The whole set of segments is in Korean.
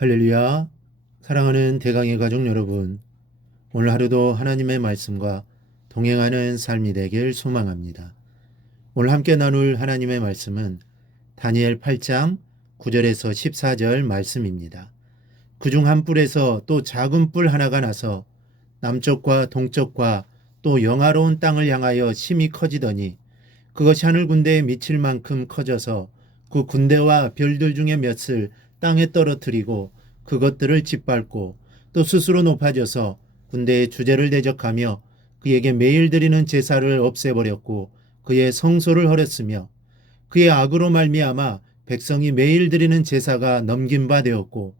할렐루야. 사랑하는 대강의 가족 여러분, 오늘 하루도 하나님의 말씀과 동행하는 삶이 되길 소망합니다. 오늘 함께 나눌 하나님의 말씀은 다니엘 8장 9절에서 14절 말씀입니다. 그중 한 뿔에서 또 작은 뿔 하나가 나서 남쪽과 동쪽과 또 영화로운 땅을 향하여 심히 커지더니 그것이 하늘 군대에 미칠 만큼 커져서 그 군대와 별들 중에 몇을 땅에 떨어뜨리고 그것들을 짓밟고 또 스스로 높아져서 군대의 주제를 대적하며 그에게 매일 드리는 제사를 없애버렸고 그의 성소를 헐었으며 그의 악으로 말미암아 백성이 매일 드리는 제사가 넘긴 바 되었고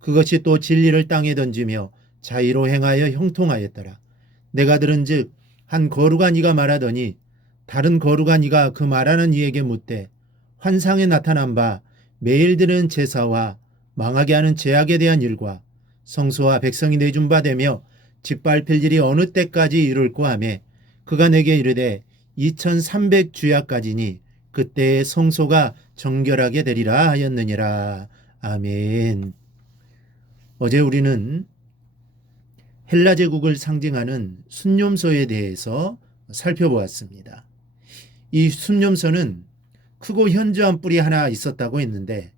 그것이 또 진리를 땅에 던지며 자의로 행하여 형통하였더라. 내가 들은즉 한 거루가 이가 말하더니 다른 거루가 이가 그 말하는 이에게 묻되 환상에 나타난 바 매일 드리는 제사와 망하게 하는 제약에 대한 일과 성소와 백성이 내준 바 되며 짓밟힐 일이 어느 때까지 이룰고 하매 그가 내게 이르되 2300 주야까지니 그때의 성소가 정결하게 되리라 하였느니라. 아멘. 어제 우리는 헬라 제국을 상징하는 순념소에 대해서 살펴보았습니다. 이 순념소는 크고 현저한 뿔이 하나 있었다고 했는데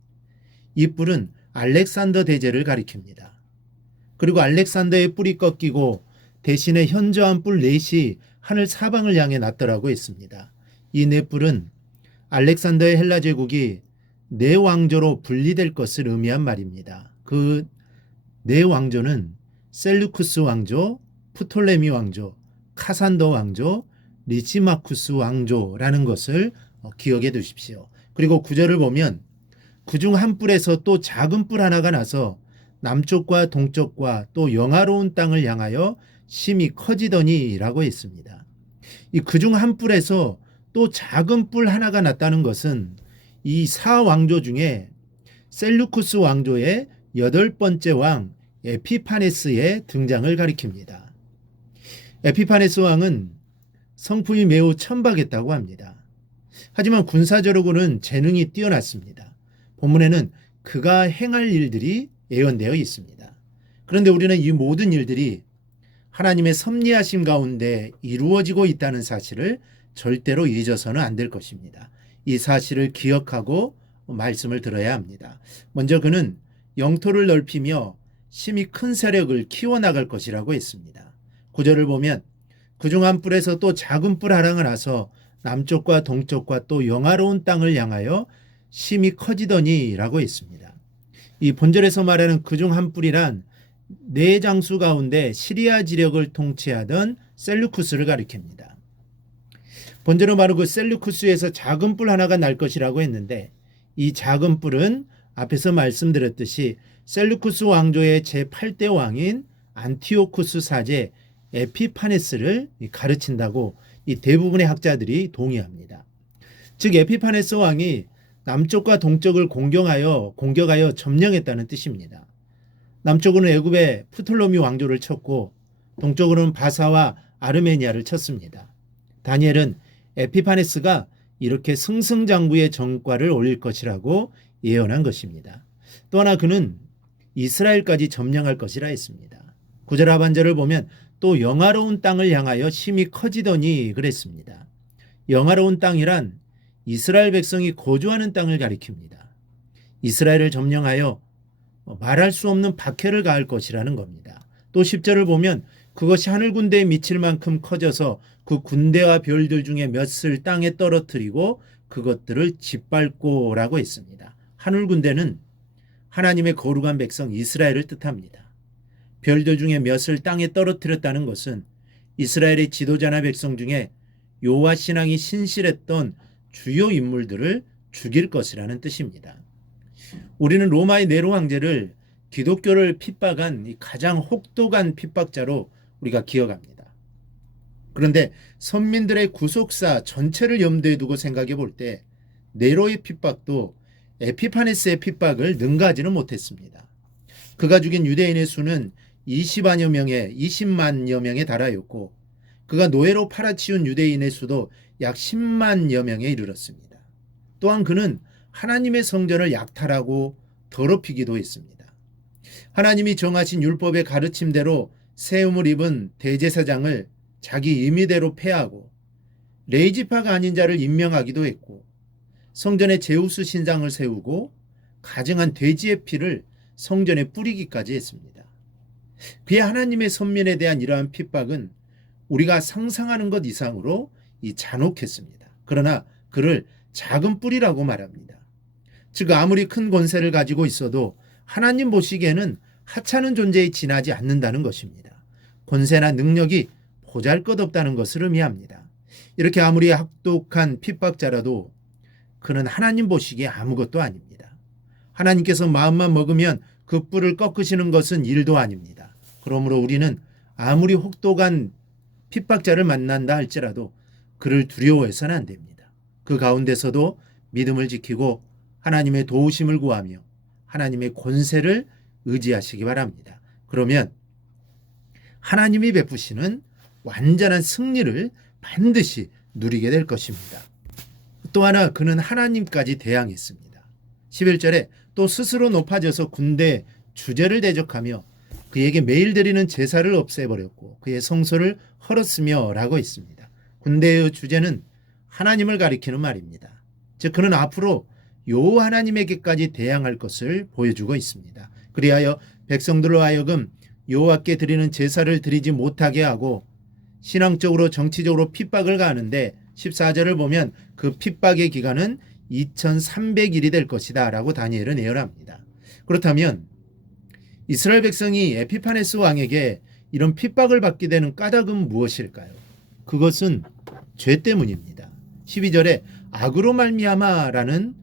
이 뿔은 알렉산더 대제를 가리킵니다. 그리고 알렉산더의 뿔이 꺾이고 대신에 현저한 뿔 넷이 하늘 사방을 향해 났더라고 했습니다. 이 네 뿔은 알렉산더의 헬라 제국이 네 왕조로 분리될 것을 의미한 말입니다. 그 네 왕조는 셀루쿠스 왕조, 프톨레미 왕조, 카산더 왕조, 리시마쿠스 왕조라는 것을 기억해 두십시오. 그리고 구절을 보면 그중 한 뿔에서 또 작은 뿔 하나가 나서 남쪽과 동쪽과 또 영화로운 땅을 향하여 심히 커지더니 라고 했습니다. 이 그중 한 뿔에서 또 작은 뿔 하나가 났다는 것은 이 사왕조 중에 셀루쿠스 왕조의 8번째 왕 에피파네스의 등장을 가리킵니다. 에피파네스 왕은 성품이 매우 천박했다고 합니다. 하지만 군사적으로는 재능이 뛰어났습니다. 본문에는 그가 행할 일들이 예언되어 있습니다. 그런데 우리는 이 모든 일들이 하나님의 섭리하심 가운데 이루어지고 있다는 사실을 절대로 잊어서는 안 될 것입니다. 이 사실을 기억하고 말씀을 들어야 합니다. 먼저 그는 영토를 넓히며 심히 큰 세력을 키워나갈 것이라고 했습니다. 9절을 보면 그중 한 뿔에서 또 작은 뿔 하나가 나서 남쪽과 동쪽과 또 영화로운 땅을 향하여 심히 커지더니 라고 했습니다. 이 본절에서 말하는 그중 한 뿔이란 네 장수 가운데 시리아 지역을 통치하던 셀루쿠스를 가리킵니다. 본절은 바로 그 셀루쿠스에서 작은 뿔 하나가 날 것이라고 했는데 이 작은 뿔은 앞에서 말씀드렸듯이 셀루쿠스 왕조의 제8대 왕인 안티오쿠스 사제 에피파네스를 가르친다고 이 대부분의 학자들이 동의합니다. 즉 에피파네스 왕이 남쪽과 동쪽을 공격하여 점령했다는 뜻입니다. 남쪽으로는 애굽의 프톨로미 왕조를 쳤고 동쪽으로는 바사와 아르메니아를 쳤습니다. 다니엘은 에피파네스가 이렇게 승승장구의 정과를 올릴 것이라고 예언한 것입니다. 또 하나 그는 이스라엘까지 점령할 것이라 했습니다. 9절 하반절을 보면 또 영화로운 땅을 향하여 심히 커지더니 그랬습니다. 영화로운 땅이란 이스라엘 백성이 거주하는 땅을 가리킵니다. 이스라엘을 점령하여 말할 수 없는 박해를 가할 것이라는 겁니다. 또 10절을 보면 그것이 하늘 군대에 미칠 만큼 커져서 그 군대와 별들 중에 몇을 땅에 떨어뜨리고 그것들을 짓밟고 라고 했습니다. 하늘 군대는 하나님의 거룩한 백성 이스라엘을 뜻합니다. 별들 중에 몇을 땅에 떨어뜨렸다는 것은 이스라엘의 지도자나 백성 중에 여호와 신앙이 신실했던 주요 인물들을 죽일 것이라는 뜻입니다. 우리는 로마의 네로 황제를 기독교를 핍박한 가장 혹독한 핍박자로 우리가 기억합니다. 그런데 선민들의 구속사 전체를 염두에 두고 생각해 볼 때 네로의 핍박도 에피파네스의 핍박을 능가하지는 못했습니다. 그가 죽인 유대인의 수는 20만여 명에 달하였고 그가 노예로 팔아치운 유대인의 수도 약 10만여 명에 이르렀습니다. 또한 그는 하나님의 성전을 약탈하고 더럽히기도 했습니다. 하나님이 정하신 율법의 가르침대로 세움을 입은 대제사장을 자기 임의대로 폐하고 레위지파가 아닌 자를 임명하기도 했고 성전에 제우스 신상을 세우고 가증한 돼지의 피를 성전에 뿌리기까지 했습니다. 그의 하나님의 선민에 대한 이러한 핍박은 우리가 상상하는 것 이상으로 잔혹했습니다. 그러나 그를 작은 뿌리라고 말합니다. 즉 아무리 큰 권세를 가지고 있어도 하나님 보시기에는 하찮은 존재에 지나지 않는다는 것입니다. 권세나 능력이 보잘것없다는 것을 의미합니다. 이렇게 아무리 혹독한 핍박자라도 그는 하나님 보시기에 아무것도 아닙니다. 하나님께서 마음만 먹으면 그 뿔을 꺾으시는 것은 일도 아닙니다. 그러므로 우리는 아무리 혹독한 핍박자를 만난다 할지라도 그를 두려워해서는 안 됩니다. 그 가운데서도 믿음을 지키고 하나님의 도우심을 구하며 하나님의 권세를 의지하시기 바랍니다. 그러면 하나님이 베푸시는 완전한 승리를 반드시 누리게 될 것입니다. 또 하나 그는 하나님까지 대항했습니다. 11절에 또 스스로 높아져서 군대 주제를 대적하며 그에게 매일 드리는 제사를 없애버렸고 그의 성소를 헐었으며 라고 있습니다. 군대의 주제는 하나님을 가리키는 말입니다. 즉 그는 앞으로 여호와 하나님에게까지 대항할 것을 보여주고 있습니다. 그리하여 백성들로 하여금 여호와께 드리는 제사를 드리지 못하게 하고 신앙적으로 정치적으로 핍박을 가하는데 14절을 보면 그 핍박의 기간은 2300일이 될 것이다 라고 다니엘은 예언합니다. 그렇다면 이스라엘 백성이 에피파네스 왕에게 이런 핍박을 받게 되는 까닭은 무엇일까요? 그것은 죄 때문입니다. 12절에 악으로 말미암아라는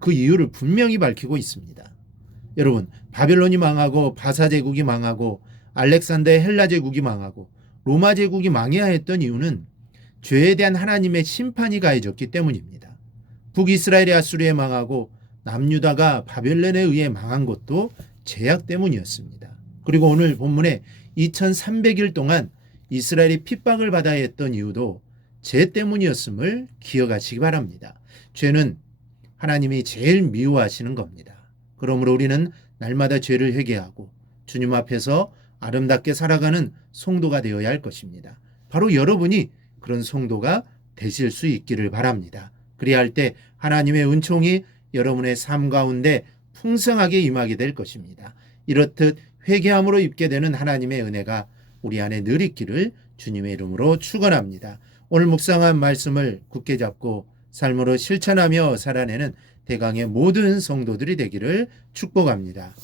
그 이유를 분명히 밝히고 있습니다. 여러분, 바벨론이 망하고 바사 제국이 망하고 알렉산더의 헬라 제국이 망하고 로마 제국이 망해야 했던 이유는 죄에 대한 하나님의 심판이 가해졌기 때문입니다. 북이스라엘이 아수르에 망하고 남유다가 바벨론에 의해 망한 것도 죄악 때문이었습니다. 그리고 오늘 본문에 2300일 동안 이스라엘이 핍박을 받아야 했던 이유도 죄 때문이었음을 기억하시기 바랍니다. 죄는 하나님이 제일 미워하시는 겁니다. 그러므로 우리는 날마다 죄를 회개하고 주님 앞에서 아름답게 살아가는 성도가 되어야 할 것입니다. 바로 여러분이 그런 성도가 되실 수 있기를 바랍니다. 그래야 할 때 하나님의 은총이 여러분의 삶 가운데 풍성하게 임하게 될 것입니다. 이렇듯 회개함으로 입게 되는 하나님의 은혜가 우리 안에 늘 있기를 주님의 이름으로 축원합니다. 오늘 묵상한 말씀을 굳게 잡고 삶으로 실천하며 살아내는 대강의 모든 성도들이 되기를 축복합니다.